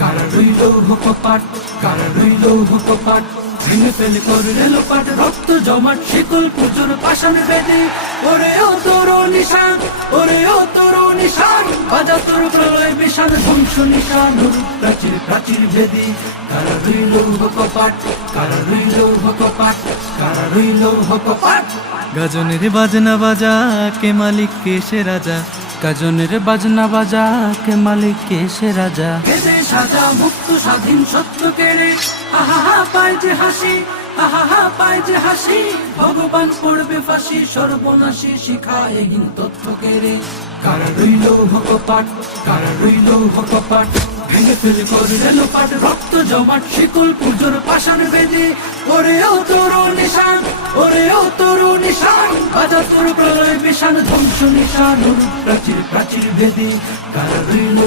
কারা রইল কপাট, কারা রইল কপাট, ভেঙে ফেলে করলে লোপাট, রক্ত জমাট শিকল পুজোর পাষাণ বেদে। ওরে ও তোর নিশান, ওরে ও তোর নিশান, বাজা তোর প্রলয় বিষাণ, ধ্বংস নিশান, প্রাচীর প্রাচীর ভেদি। কারা রইল কপাট, কারা রইল কপাট, কারা রইল কপাট। গাজনের বাজনা বাজা কে মালিক কে সে রাজা, গাজনের বাজনা বাজা কে মালিক কে সে রাজা। বেদে সাজা মুক্ত স্বাধীন সত্য কেড়ে, আহা হা পায় যে হাসি, আহা হা পায় যে হাসি, ভগবান পড়বে ফাঁসি, সর্বনাশী শিখায় হীন তথ্য কেড়ে। কারা রইল কপাট, কারা রইল কপাট, ভেঙে ফেলে করলে লোপাট, রক্ত জমাট শিকল পুজোর পাষাণ বেদে। ওরে ও তোর নিশান, ওরে ও তোর নিশান, বাজা তোর প্রলয় বিষাণ, ধ্বংস নিশান, প্রাচীর প্রাচীর ভেদে। কারা রইল